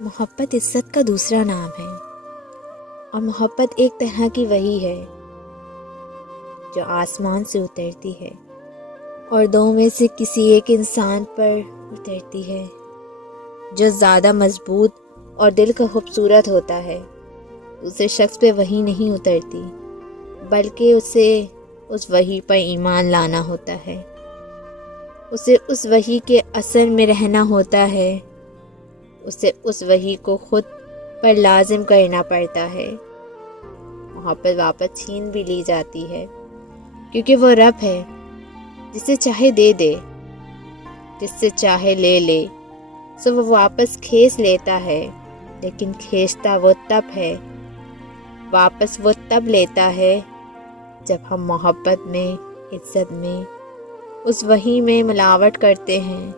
محبت عزت کا دوسرا نام ہے، اور محبت ایک طرح کی وحی ہے جو آسمان سے اترتی ہے اور دو میں سے کسی ایک انسان پر اترتی ہے۔ جو زیادہ مضبوط اور دل کا خوبصورت ہوتا ہے، دوسرے شخص پہ وحی نہیں اترتی، بلکہ اسے اس وحی پر ایمان لانا ہوتا ہے، اسے اس وحی کے اثر میں رہنا ہوتا ہے، اسے اس وحی کو خود پر لازم کرنا پڑتا ہے۔ محبت واپس چھین بھی لی جاتی ہے، کیونکہ وہ رب ہے جسے چاہے دے دے، جس سے چاہے لے لے، سو وہ واپس کھینچ لیتا ہے، لیکن کھینچتا وہ تب ہے، واپس وہ تب لیتا ہے جب ہم محبت میں، عزت میں، اس وحی میں ملاوٹ کرتے ہیں۔